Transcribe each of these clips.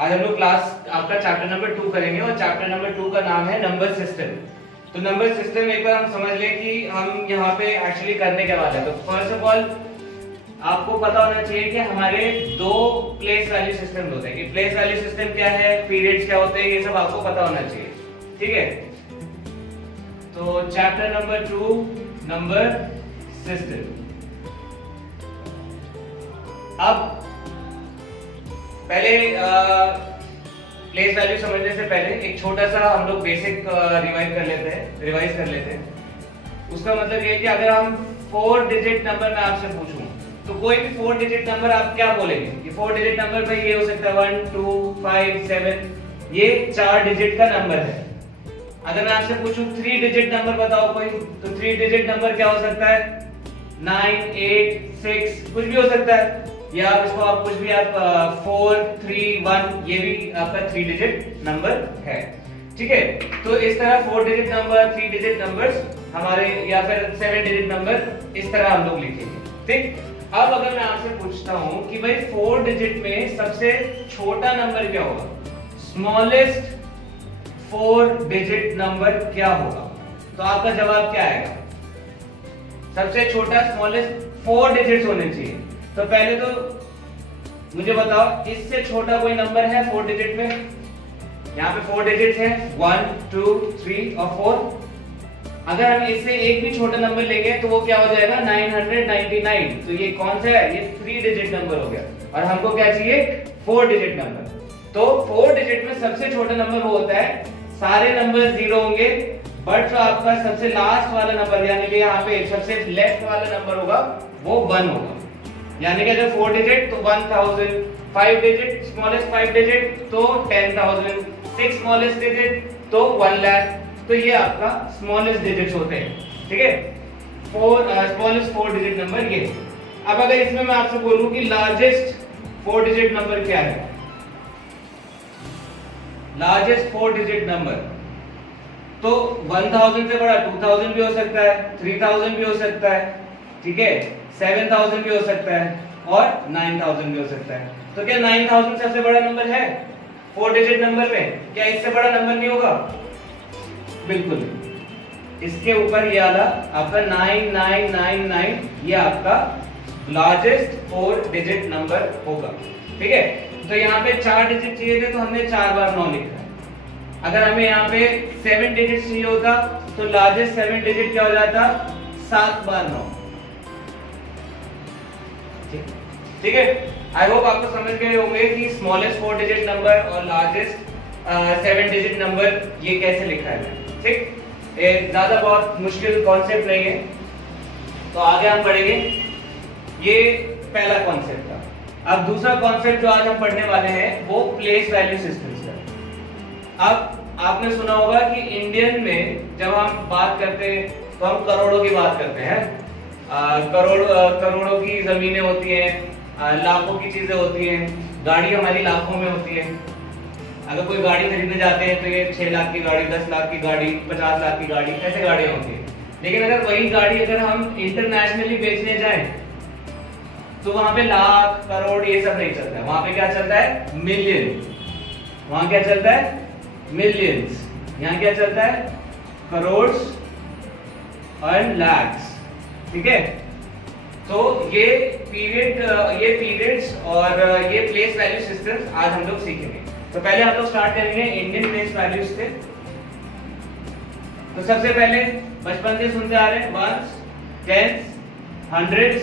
आज हम लोग क्लास आपका चैप्टर नंबर 2 करेंगे और चैप्टर नंबर 2 का नाम है नंबर सिस्टम। तो नंबर सिस्टम एक बार हम समझ लें कि हम यहाँ पे एक्चुअली करने के वाले हैं। तो फर्स्ट ऑफ ऑल आपको पता होना चाहिए कि हमारे दो प्लेस वैल्यू सिस्टम होते हैं कि प्लेस वैल्यू सिस्टम क्या है, पीरियड्स क्या होते हैं, ये सब आपको पता होना चाहिए। ठीक है, तो चैप्टर नंबर 2 नंबर सिस्टम। अब पहले प्लेस वैल्यू समझने से पहले एक छोटा सा हम लोग बेसिक रिवाइज कर लेते हैं। उसका मतलब ये है कि अगर हम 4 डिजिट नंबर मैं आपसे पूछूं तो कोई भी 4 डिजिट नंबर आप क्या बोलेंगे? ये 4 डिजिट नंबर भाई ये हो सकता है 1 2 5 7, ये 4 डिजिट का नंबर है। अगर मैं आपसे पूछूं 3 डिजिट नंबर बताओ कोई, तो 3 डिजिट नंबर क्या हो सकता है? 9 8 6 कुछ भी हो सकता है, या इसको आप कुछ भी आप 4 3 1, ये भी आपका 3 डिजिट नंबर है। ठीक है, तो इस तरह 4 डिजिट नंबर, 3 डिजिट नंबर्स हमारे, या फिर 7 डिजिट नंबर, इस तरह हम लोग लिखेंगे। ठीक, अब अगर मैं आपसे पूछता हूं कि भाई 4 डिजिट में सबसे छोटा नंबर क्या होगा, स्मॉलेस्ट 4 डिजिट नंबर क्या होगा, तो आपका जवाब क्या आएगा? सबसे छोटा स्मॉलेस्ट 4 डिजिट्स होने चाहिए। तो पहले तो मुझे बताओ इससे छोटा कोई नंबर है 4 डिजिट में? यहाँ पे 4 डिजिट्स हैं 1 2 3 और 4। अगर हम इससे एक भी छोटा नंबर लेंगे तो वो क्या हो जाएगा? 999। तो ये कौन सा है? ये 3 डिजिट नंबर हो गया और हमको क्या चाहिए? 4 डिजिट नंबर। तो 4 डिजिट में सबसे छोटा नंबर वो होता है, सारे नंबर 0 होंगे बट जो आपका सबसे लास्ट वाला नंबर यानी कि यहाँ पे सबसे लेफ्ट वाला नंबर होगा वो 1 होगा। यानी कि अगर 4 डिजिट तो 1000, 5 डिजिट स्मॉलेस्ट 5 डिजिट तो 10,000, 6 स्मॉलेस्ट डिजिट तो 1 लाख। तो ये आपका स्मॉलेस्ट डिजिट्स होते हैं। ठीक है, 4 स्मॉलेस्ट 4 डिजिट नंबर ये। अब अगर इसमें मैं आपसे बोलूं कि लार्जेस्ट 4 डिजिट नंबर क्या है, लार्जेस्ट 4 डिजिट नंबर, तो 1000 से बड़ा 2000 भी हो सकता है, 3000 भी हो सकता है, ठीक है, 7000 भी हो सकता है और 9000 भी हो सकता है। तो क्या 9000 सबसे बड़ा नंबर है 4 डिजिट नंबर में? क्या इससे बड़ा नंबर नहीं होगा? बिल्कुल, इसके ऊपर ये वाला आपका 9999, ये आपका लार्जेस्ट 4 डिजिट नंबर होगा। ठीक है, तो यहाँ पे 4 डिजिट चाहिए थे तो हमने 4 बार 9 लिखा है। अगर हमें यहाँ पे 7 डिजिट चाहिए होता तो लार्जेस्ट 7 डिजिट क्या हो जाता? 7 बार 9। ठीक है, आई होप आपको समझ गए होंगे कि स्मॉलेस्ट 4 डिजिट नंबर और लार्जेस्ट 7 डिजिट नंबर ये कैसे लिखा है। ठीक, ज्यादा बहुत मुश्किल कॉन्सेप्ट नहीं है। तो आगे हम पढ़ेंगे, ये पहला कॉन्सेप्ट था। अब दूसरा कॉन्सेप्ट जो आज हम पढ़ने वाले हैं वो प्लेस वैल्यू सिस्टम्स का। अब आपने सुना होगा कि इंडियन में जब हम बात करते हैं तो हम करोड़ों की बात करते हैं। करोड़ों की जमीनें होती हैं, लाखों की चीजें होती हैं, गाड़ी हमारी लाखों में होती है। अगर कोई गाड़ी खरीदने जाते हैं तो ये 6 लाख की गाड़ी, 10 लाख की गाड़ी, 50 लाख की गाड़ी, ऐसे गाड़ियां होती है। लेकिन अगर वही गाड़ी अगर हम इंटरनेशनली बेचने जाएं तो वहां पे लाख करोड़ ये सब नहीं चलता है। वहां पे क्या चलता है? मिलियन। वहां क्या चलता है? मिलियंस। यहाँ क्या चलता है? करोड़ और लैक्स। ठीक है, तो ये पीरियड्स और ये प्लेस वैल्यू सिस्टम्स आज हम लोग सीखेंगे। तो पहले हम लोग स्टार्ट करेंगे इंडियन प्लेस वैल्यूज से। तो सबसे पहले बचपन से सुनते आ रहे हैं ones, tens, hundreds,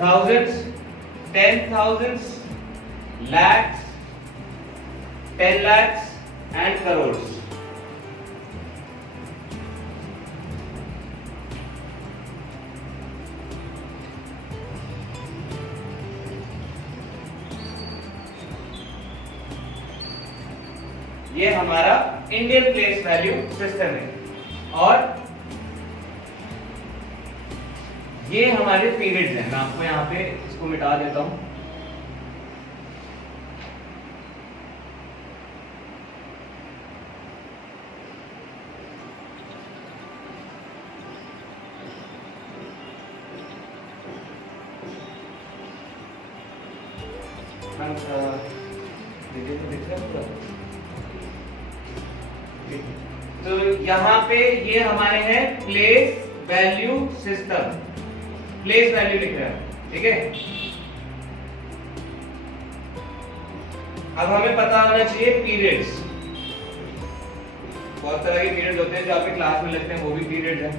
thousands, 10,000s, lakhs, 10 lakhs and crores। ये हमारा इंडियन प्लेस वैल्यू सिस्टम है और ये हमारे पीरियड्स हैं। मैं आपको यहाँ पे इसको मिटा देता हूं। यहाँ पे ये हमारे हैं place value system, place value लिख रहे हैं, ठीक है। अब हमें पता होना चाहिए पीरियड्स। बहुत तरह के पीरियड्स होते हैं जो आपके क्लास में लगते हैं, वो भी पीरियड्स हैं।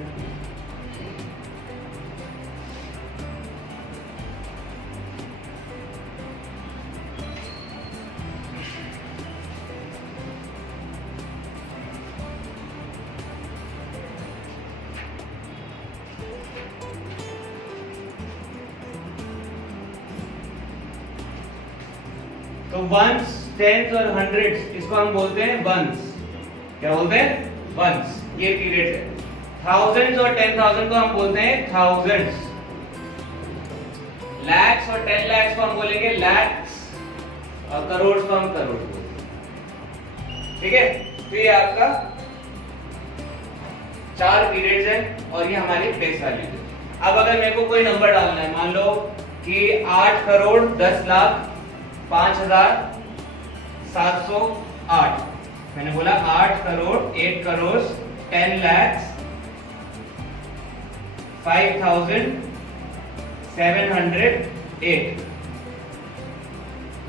तो वंस, टेंस और हंड्रेड्स, इसको हम बोलते हैं वंस। क्या बोलते हैं? वंस। ये पीरियड है। थाउजेंड्स और 10,000 को हम बोलते हैं थाउजेंड्स। लैक्स और 10 लैक्स को हम बोलेंगे लैक्स, और करोड़ को हम करोड़ बोलते हैं, ठीक है। तो ये आपका 4 पीरियड्स हैं और ये हमारी प्लेस वैल्यू है। अब अगर मेरे को कोई नंबर डालना है, मान लो कि 8 करोड़ 10 लाख 5,708, मैंने बोला 8 करोड़ 8 करोड़ 10 lakhs 5,708,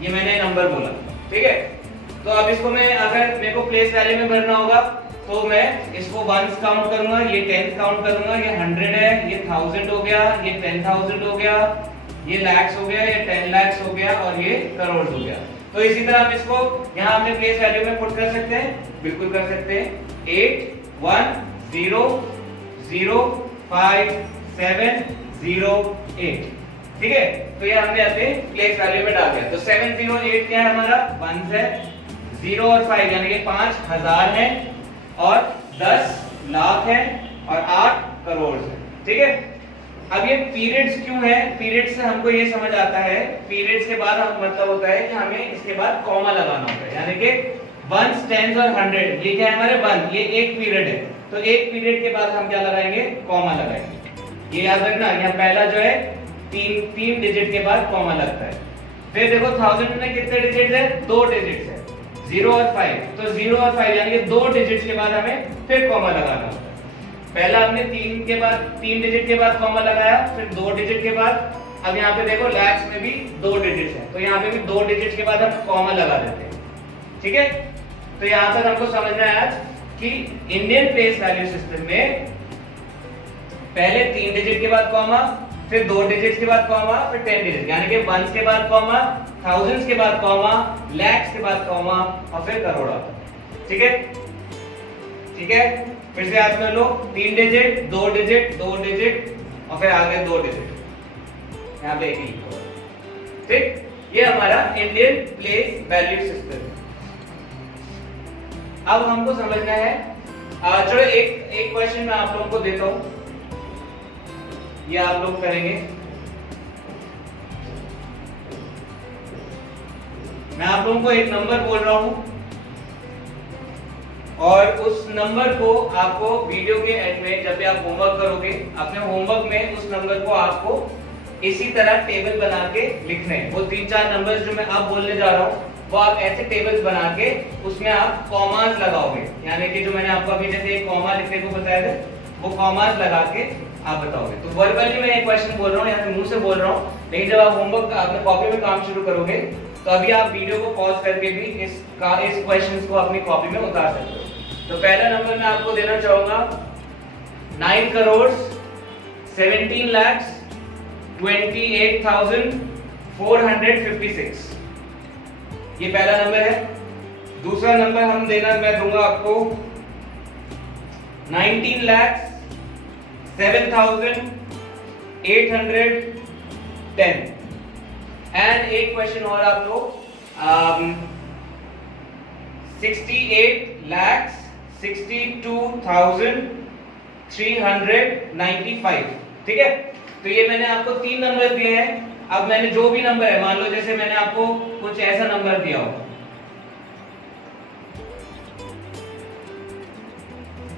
ये मैंने नंबर बोला, ठीक है। तो अब इसको मैं, अगर मेरे को प्लेस वैल्यू में भरना होगा तो मैं इसको वंस काउंट करूंगा, ये टेंस काउंट करूंगा, ये 100 है, ये 1000 हो गया, ये 10,000 हो गया, ये लैक्स हो गया, ये 10 lakhs हो गया और ये करोड़ हो गया। तो इसी तरह हम इसको यहाँ अपने प्लेस वैल्यू में पुट कर सकते हैं, बिल्कुल कर सकते हैं। 8 1 0 0 5 7 0 8, ठीक है। तो ये हमने अपने प्लेस वैल्यू में डाल दिया। तो 708 क्या है हमारा? वंस है, 0 और 5 यानी कि 5000 है, और 10 लाख है, और 8 करोड़ है, ठीक है। अब ये पीरियड्स क्यों है? पीरियड से हमको ये समझ आता है, पीरियड्स के बाद हम मतलब होता है कि हमें इसके बाद कॉमा लगाना होता है, यानी कि वंस, टेंस और 100, ये क्या है हमारे 1, ये एक पीरियड है। तो एक पीरियड के बाद हम क्या लगाएंगे? कॉमा लगाएंगे। ये याद रखना, यहाँ पहला जो है तीन डिजिट के बाद कॉमा लगता है। फिर देखो 1000 में कितने डिजिट है? 2 डिजिट है, 0 और 5। तो 0 और 5 यानी कि 2 डिजिट के बाद हमें फिर कॉमा लगाना होता है। पहला हमने 3 डिजिट के बाद कॉमा लगाया, फिर 2 डिजिट के बाद। अब यहाँ पे देखो लैक्स में भी 2 डिजिट्स हैं, तो यहाँ पे भी 2 डिजिट के बाद हम कॉमा लगा देते हैं, ठीक है। तो यहाँ तक हमको समझना है आज कि इंडियन प्लेस वैल्यू सिस्टम में पहले 3 डिजिट के बाद कॉमा, फिर 2 डिजिट के बाद कॉमा, फिर 10 डिजिट, यानी कि वंस के बाद कॉमा, थाउजेंड्स के बाद कॉमा, लैक्स के बाद कॉमा, और फिर करोड़ आता है, ठीक है, ठीक है। फिर से याद कर लो, 3 डिजिट 2 डिजिट 2 डिजिट, और फिर आगे 2 डिजिट, यहाँ पे एक ही, ठीक। ये हमारा इंडियन प्लेस वैल्यू सिस्टम है। अब हमको समझना है, चलो एक क्वेश्चन मैं आप लोगों को देता हूं, ये आप लोग करेंगे। मैं आप लोगों को एक नंबर बोल रहा हूं, और उस नंबर को आपको वीडियो के एंड में जब भी आप होमवर्क करोगे, अपने होमवर्क में उस नंबर को आपको इसी तरह टेबल बना के लिखने हैं। वो 3-4 नंबर्स जो मैं अब बोलने जा रहा हूँ, वो आप ऐसे टेबल्स बना के उसमें आप कॉमास लगाओगे, यानी कि जो मैंने आपको अभी जैसे एक कॉमा लिखने को बताया था, वो कॉमास लगा के आप बताओगे। तो वर्बली मैं एक क्वेश्चन बोल रहा हूँ, यहाँ मुंह से बोल रहा हूँ, लेकिन जब आप होमवर्क अपने कॉपी में काम शुरू करोगे तो अभी आप वीडियो को पॉज करके भी इस क्वेश्चन को अपनी कॉपी में उतार सकते हो। तो पहला नंबर मैं आपको देना चाहूंगा 9 करोड़ 17 lakhs 28,456, ये पहला नंबर है। दूसरा नंबर मैं दूंगा आपको 19 lakhs 7,810, एंड एक क्वेश्चन और आप लोग 68 lakhs 62,395, ठीक है। तो ये मैंने आपको 3 नंबर दिए हैं। अब मैंने जो भी नंबर है, मान लो जैसे मैंने आपको कुछ ऐसा नंबर दिया हो,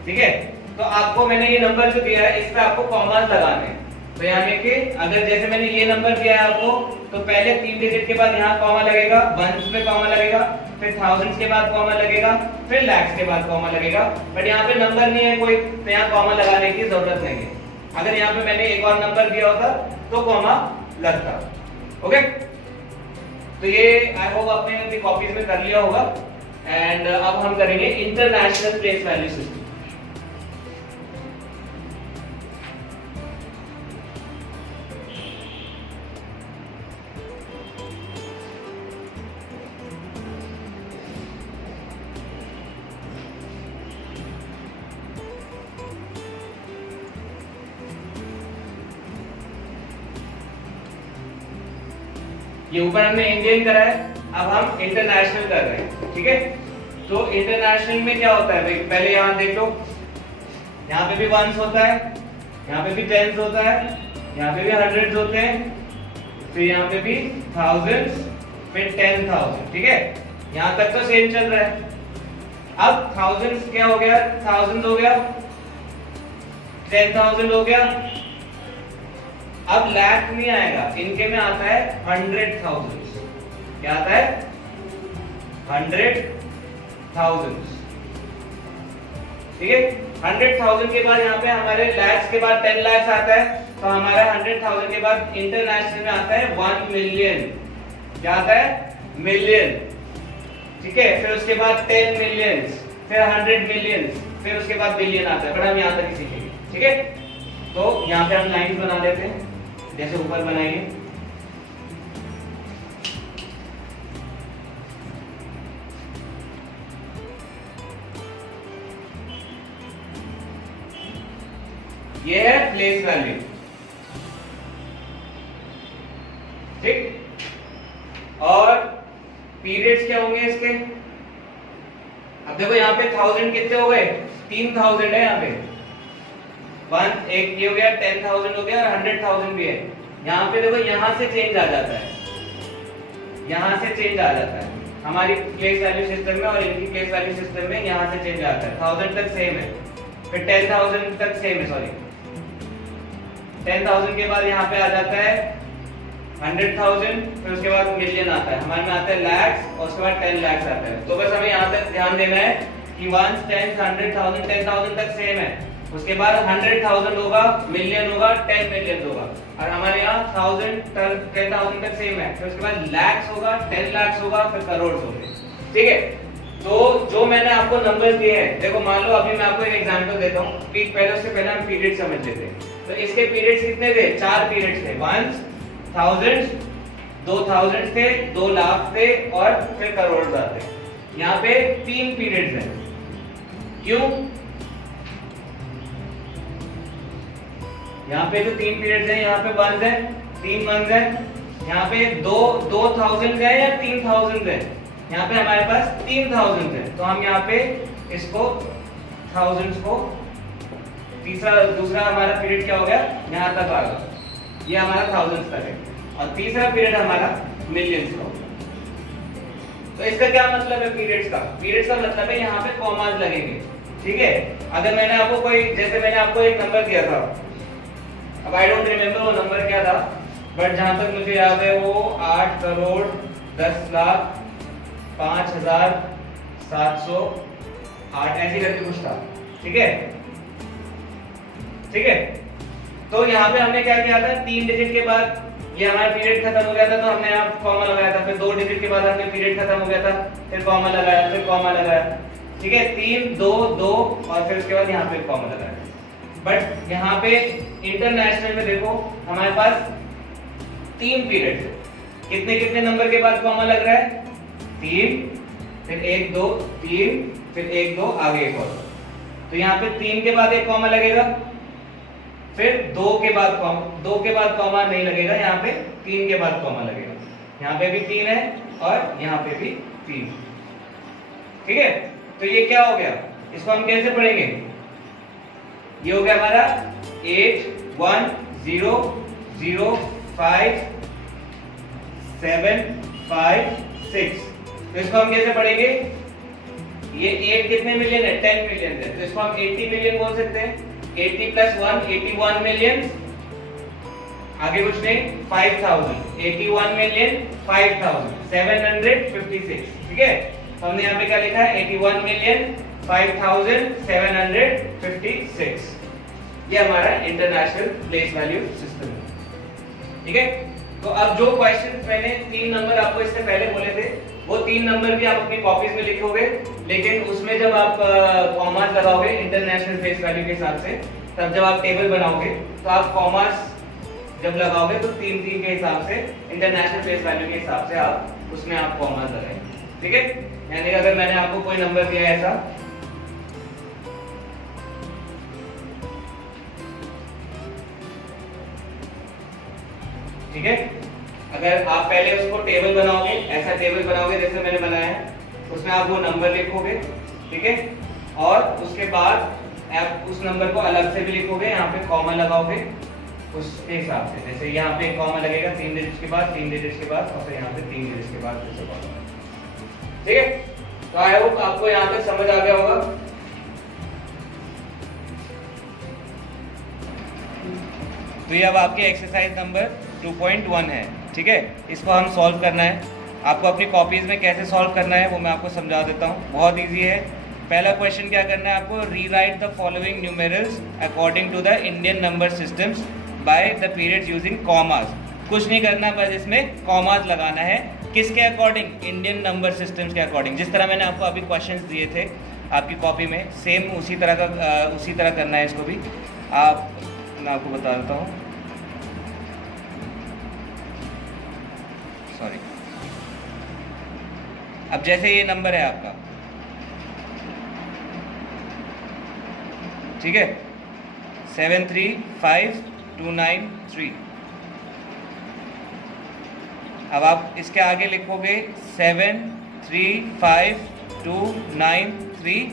ठीक है, तो आपको मैंने ये नंबर जो दिया है इस पे आपको कॉमास लगाने हैं। तो यानी कि अगर जैसे मैंने ये नंबर दिया है आपको, तो पहले 3 डिजिट के बाद यहाँ कॉमा लगेगा, वंस पे कॉमा लगेगा, फिर थाउजेंड्स के बाद कॉमा लगेगा, फिर लैक्स के बाद कॉमा लगेगा। बट यहाँ पे नंबर नहीं है कोई, तो यहाँ कॉमा लगाने की जरूरत नहीं है। अगर यहाँ पे मैंने एक और नंबर दिया होता तो कॉमा लगता। ओके, तो ये आई होप आपने अपनी कॉपीज में कर लिया होगा। एंड अब हम करेंगे इंटरनेशनल प्लेस वैल्यू सिस्टम। ये ऊपर हमने इंडियन करा है, अब हम इंटरनेशनल कर रहे हैं। ठीक है, तो इंटरनेशनल में क्या होता है भाई, पहले यहां देख लो, यहाँ पे भी वंस होता है, यहाँ पे भी टेंस होता है, यहाँ पे भी हंड्रेड्स होते हैं, फिर यहाँ पे भी थाउजेंड्स, फिर 10,000। ठीक है, यहाँ तक तो सेम चल रहा है। अब थाउजेंड्स क्या हो गया, थाउजेंड हो गया, 10,000 हो गया। अब लाख नहीं आएगा, इनके में आता है 100,000। क्या आता है, 100,000। ठीक है, 100,000 के बाद यहाँ पे हमारे लैक्स के बाद 10 लाख आता है, तो हमारा 100,000 के बाद इंटरनेशनल में आता है 1 मिलियन। क्या आता है, मिलियन। ठीक है, फिर उसके बाद 10 मिलियन, फिर 100 मिलियन, फिर उसके बाद बिलियन आता है। बट हम यहाँ तक सीखेंगे। ठीक है, तो यहाँ पे हम लाइंस बना देते हैं जैसे ऊपर बनाएंगे। ये है प्लेस वैल्यू। ठीक, और पीरियड्स क्या होंगे इसके। अब देखो यहाँ पे 1000 कितने हो गए, 3000 है यहाँ पे। वन एक ये हो गया, 10,000 हो गया, और 100,000 भी है। यहाँ पे देखो, यहाँ से चेंज आ जाता है, यहाँ से चेंज आ जाता है हमारी प्लेस वैल्यू सिस्टम में, और इनकी प्लेस वैल्यू सिस्टम में यहाँ से चेंज आता है। 1000 तक सेम है, फिर 10,000 तक सेम है, सॉरी 10,000 के बाद यहाँ पे आ जाता है 100,000, फिर उसके बाद मिलियन आता है, हमारे में आता है लैक्स, और उसके बाद 10 लाख आता है। तो बस हमें यहाँ तक ध्यान देना है कि 1, 10, 100,000, 10,000 तक सेम है, उसके बाद 100,000 होगा, मिलियन होगा, 10 मिलियन होगा, और हमारे यहाँ 10,000 तक सेम है, फिर उसके बाद लैक्स होगा, 10 लाख होगा, फिर करोड़ होंगे। ठीक है, तो जो मैंने आपको नंबर दिए हैं, देखो मान लो अभी मैं आपको एक एग्जांपल देता हूँ। पहले उससे पहले हम पीरियड समझ लेते हैं। तो इसके पीरियड्स कितने थे, 4 पीरियड्स थे, 1000, 2000 थे, 2 लाख थे, और फिर करोड़ आते। यहाँ पे 3 पीरियड्स हैं। क्यों, यहाँ पे जो 3 पीरियड्स हैं, यहाँ पे मंथ है, 3 मंथ है, यहाँ पे 2000 है या 3000 है, यहाँ पे हमारे पास 3000 है। तो हम यहाँ पे इसको थाउजेंड्स को दूसरा हमारा पीरियड क्या हो गया, यहाँ तक आ गया, ये हमारा थाउजेंड्स तक है, और तीसरा पीरियड हमारा मिलियंस का होगा। तो इसका क्या मतलब है पीरियड्स का, पीरियड्स का मतलब है यहाँ पे कॉमास लगेंगे। ठीक है, अगर मैंने आपको कोई, जैसे मैंने आपको एक नंबर दिया था, अब आई डोंट रिमेम्बर वो नंबर क्या था, बट जहां तक मुझे याद है वो 8 करोड़ 10 लाख 5,708 ऐसे करके कुछ था। ठीक है, ठीक है, तो यहाँ पे हमने क्या किया था, 3 डिजिट के बाद ये हमारा पीरियड खत्म हो गया था, तो हमने यहाँ कॉमा लगाया था, फिर 2 डिजिट के बाद हमने पीरियड खत्म हो गया था, फिर कॉमा लगाया, फिर कॉमा लगाया। ठीक है, 3 2 2, और फिर उसके बाद यहाँ पे कॉमा लगाया। बट यहाँ पे इंटरनेशनल में देखो हमारे पास 3 पीरियड है, कितने कितने नंबर के बाद कॉमा लग रहा है, 3, फिर 1 2 3, फिर 1 2 आगे एक और। तो यहाँ पे 3 के बाद एक कॉमा लगेगा, फिर 2 के बाद कॉमा नहीं लगेगा, यहाँ पे 3 के बाद कॉमा लगेगा। यहाँ पे भी 3 है, और यहाँ पे भी 3। ठीक है, तो ये क्या हो गया, इसको हम कैसे पढ़ेंगे, ये हो गया हमारा 8 1 0 0 5 7 5 6। तो इसको हम कैसे पढ़ेंगे, ये 8 कितने मिलियन है, 10 मिलियन है, तो इसको हम 80 मिलियन बोल सकते हैं। 80 प्लस 1 81 मिलियन, आगे कुछ नहीं, 5000, 81 मिलियन 5000 756। ठीक है, हमने यहाँ पे क्या लिखा है 81,05,756। ये हमारा इंटरनेशनल प्लेस वैल्यू सिस्टम है। ठीक है, तो अब जो क्वेश्चन मैंने 3 नंबर आपको इससे पहले बोले थे वो 3 नंबर भी आप अपनी कॉपीज में लिखोगे, लेकिन उसमें जब आप कॉमास लगाओगे इंटरनेशनल फेस वैल्यू के हिसाब से, तब जब आप टेबल बनाओगे तो आप कॉमास जब लगाओगे तो 3 के हिसाब से इंटरनेशनल फेस वैल्यू के हिसाब से आप उसमें आप कॉमास लगाएंगे। ठीक है, यानी अगर मैंने आपको कोई नंबर दिया है ऐसा, ठीक है, अगर आप पहले उसको टेबल बनाओगे, ऐसा टेबल बनाओगे जैसे मैंने बनाया है, उसमें आप वो नंबर लिखोगे। ठीक है, और उसके बाद आप उस नंबर को अलग से भी लिखोगे, यहाँ पे कॉमा लगाओगे उसके हिसाब से। जैसे यहाँ पे कॉमा लगेगा 3 डिजिट के बाद, 3 डिजिट के बाद, और फिर यहाँ पे 3 डिजिट के बाद फिर से कॉमा। ठीक है, तो आई होप आपको यहाँ तक समझ आ गया होगा। तो ये अब आपके एक्सरसाइज नंबर 2.1 है। ठीक है, इसको हम सॉल्व करना है। आपको अपनी कॉपीज में कैसे सॉल्व करना है वो मैं आपको समझा देता हूँ, बहुत इजी है। पहला क्वेश्चन क्या करना है आपको, rewrite the following numerals according to the Indian number systems by the periods using commas. कुछ नहीं करना, बस इसमें कॉमास लगाना है। किसके अकॉर्डिंग? इंडियन नंबर सिस्टम्स के अकॉर्डिंग। जिस तरह मैंने आपको अभी क्वेश्चंस दिए थे आपकी कॉपी में, सेम उसी तरह करना है इसको भी। मैं आपको बता देता हूँ, सॉरी। अब जैसे ये नंबर है आपका, ठीक है, 735293। अब आप इसके आगे लिखोगे 735293।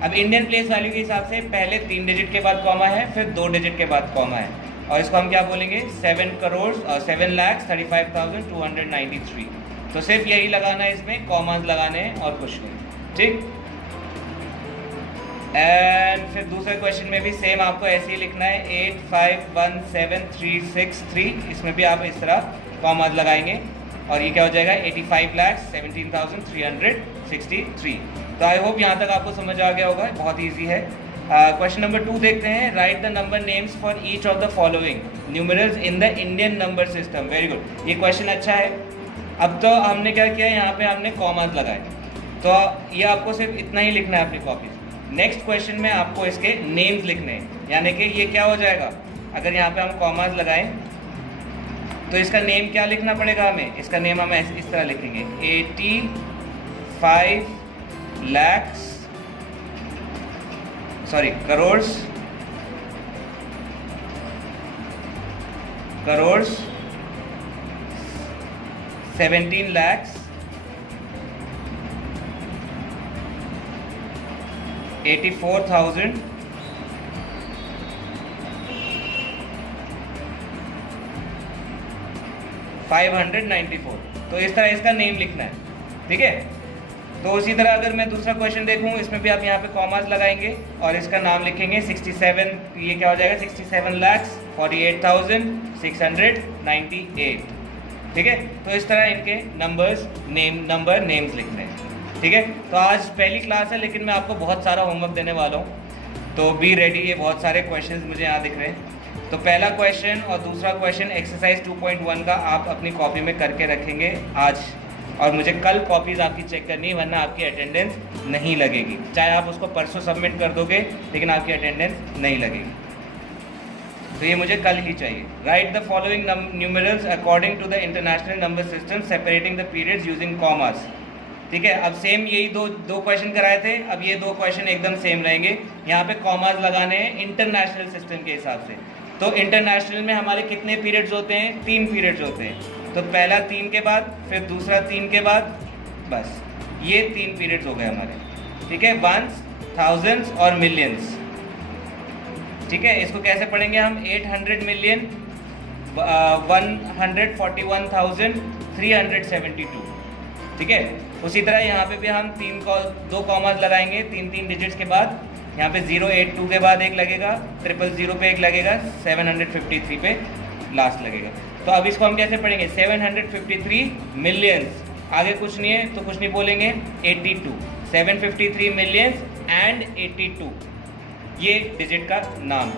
अब इंडियन प्लेस वैल्यू के हिसाब से पहले 3 डिजिट के बाद कॉमा है, फिर 2 डिजिट के बाद कॉमा है, और इसको हम क्या बोलेंगे 7,07,293। तो सिर्फ यही लगाना है, इसमें कॉमास लगाने हैं और कुछ नहीं। ठीक, एंड फिर दूसरे क्वेश्चन में भी सेम आपको ऐसे ही लिखना है 8517363। इसमें भी आप इस तरह कॉमास लगाएंगे और ये क्या हो जाएगा 85,17,363। तो आई होप यहाँ तक आपको समझ आ गया होगा, बहुत ईजी है। क्वेश्चन नंबर 2 देखते हैं। Right the number names for each of the following numerals in the Indian number system. Very good, ये क्वेश्चन अच्छा है। अब तो हमने क्या किया, यहाँ पे हमने कॉमास लगाए, तो ये आपको सिर्फ इतना ही लिखना है अपनी कॉपी। नेक्स्ट क्वेश्चन में आपको इसके नेम्स लिखने हैं, यानी कि ये क्या हो जाएगा, अगर यहाँ पे हम कॉमास लगाएं तो इसका नेम क्या लिखना पड़ेगा हमें। इसका नेम हम इस तरह लिखेंगे 85 lakhs, सॉरी करोड़ 17 lakhs 84,000 594। तो इस तरह इसका नेम लिखना है। ठीक है, तो उसी तरह अगर मैं दूसरा क्वेश्चन देखूं, इसमें भी आप यहाँ पे कॉमास लगाएंगे और इसका नाम लिखेंगे 67। ये क्या हो जाएगा 67,48,698। ठीक है, तो इस तरह इनके नंबर नेम्स लिखने हैं। ठीक है, तो आज पहली क्लास है, लेकिन मैं आपको बहुत सारा होमवर्क देने वाला हूँ, तो बी रेडी। ये बहुत सारे क्वेश्चंस मुझे यहाँ दिख रहे हैं। तो पहला क्वेश्चन और दूसरा क्वेश्चन एक्सरसाइज 2.1 का आप अपनी कॉपी में करके रखेंगे आज, और मुझे कल कॉपीज़ आपकी चेक करनी है, वरना आपकी अटेंडेंस नहीं लगेगी। चाहे आप उसको परसों सबमिट कर दोगे, लेकिन आपकी अटेंडेंस नहीं लगेगी। तो ये मुझे कल ही चाहिए। Write the following numerals according to the international number system separating the periods using commas. ठीक है, अब सेम यही दो क्वेश्चन कराए थे, अब ये 2 क्वेश्चन एकदम सेम रहेंगे। यहाँ पे कॉमास लगाने हैं इंटरनेशनल सिस्टम के हिसाब से। तो इंटरनेशनल में हमारे कितने पीरियड्स होते हैं? 3 पीरियड्स होते हैं। तो पहला 3 के बाद, फिर दूसरा 3 के बाद, बस ये 3 पीरियड्स हो गए हमारे। ठीक है, वंस, थाउजेंड्स और मिलियंस। ठीक है, इसको कैसे पढ़ेंगे हम 800 मिलियन 141,372। ठीक है, उसी तरह यहाँ पे भी हम 2 कॉमास लगाएंगे 3 डिजिट्स के बाद। यहाँ पे 082 के बाद एक लगेगा, 000 पे एक लगेगा, 753 पे लास्ट लगेगा। तो अब इसको हम कैसे पढ़ेंगे 753 मिलियंस आगे कुछ नहीं है तो कुछ नहीं बोलेंगे, 82, 753 मिलियंस एंड 82, ये डिजिट का नाम,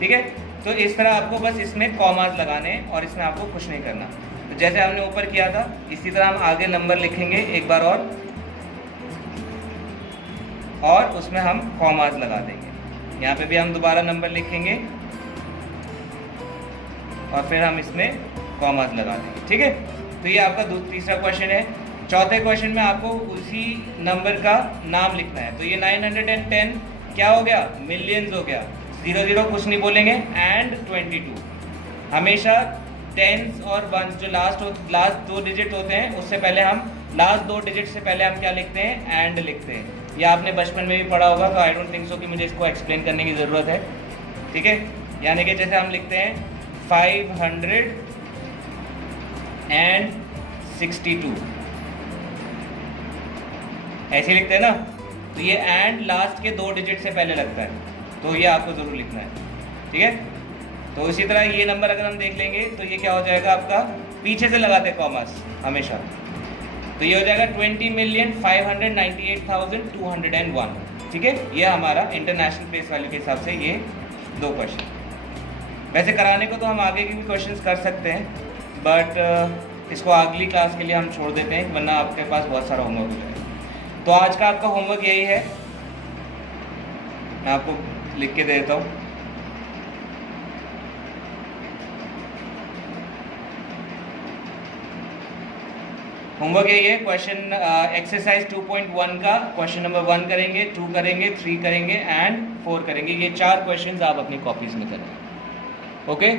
ठीक है। तो इस तरह आपको बस इसमें कॉमास लगाने हैं और इसमें आपको कुछ नहीं करना। तो जैसे हमने ऊपर किया था इसी तरह हम आगे नंबर लिखेंगे एक बार और उसमें हम कॉमास लगा देंगे। यहाँ पे भी हम दोबारा नंबर लिखेंगे और फिर हम इसमें कॉमास लगा देंगे, ठीक है। तो ये आपका तीसरा क्वेश्चन है। चौथे क्वेश्चन में आपको उसी नंबर का नाम लिखना है। तो ये 910 क्या हो गया, मिलियंस हो गया, 00 कुछ नहीं बोलेंगे, एंड 22। हमेशा टेंस और वंस जो लास्ट 2 डिजिट होते हैं उससे पहले हम लास्ट 2 डिजिट से पहले हम क्या लिखते हैं, एंड लिखते हैं। ये आपने बचपन में भी पढ़ा होगा, तो आई डोंट थिंक सो कि मुझे इसको एक्सप्लेन करने की ज़रूरत है, ठीक है। यानी कि जैसे हम लिखते हैं 562, ऐसे लिखते हैं ना। तो ये एंड लास्ट के 2 डिजिट से पहले लगता है, तो ये आपको ज़रूर लिखना है, ठीक है। तो इसी तरह ये नंबर अगर हम देख लेंगे तो ये क्या हो जाएगा आपका, पीछे से लगाते हैं कॉमर्स हमेशा, तो ये हो जाएगा 20,598,201, ठीक है। ये हमारा इंटरनेशनल प्लेस वैल्यू के हिसाब से ये 2 क्वेश्चन। वैसे कराने को तो हम आगे के भी क्वेश्चंस कर सकते हैं, बट इसको अगली क्लास के लिए हम छोड़ देते हैं, वरना आपके पास बहुत सारा होमवर्क हो जाएगा। तो आज का आपका होमवर्क यही है, मैं आपको लिख के दे देता हूँ। होमवर्क यही है, क्वेश्चन एक्सरसाइज 2.1 का क्वेश्चन नंबर 1 करेंगे, 2 करेंगे, 3 करेंगे एंड 4 करेंगे। ये 4 क्वेश्चंस आप अपनी कॉपीज में करेंगे, ओके।